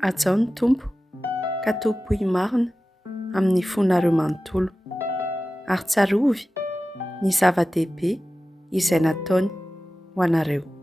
Atsao ny Tompo ka topo marina amin'ny fonareo manontolo ary tsarovy ny zava-dehibe izay nataony ho anareo.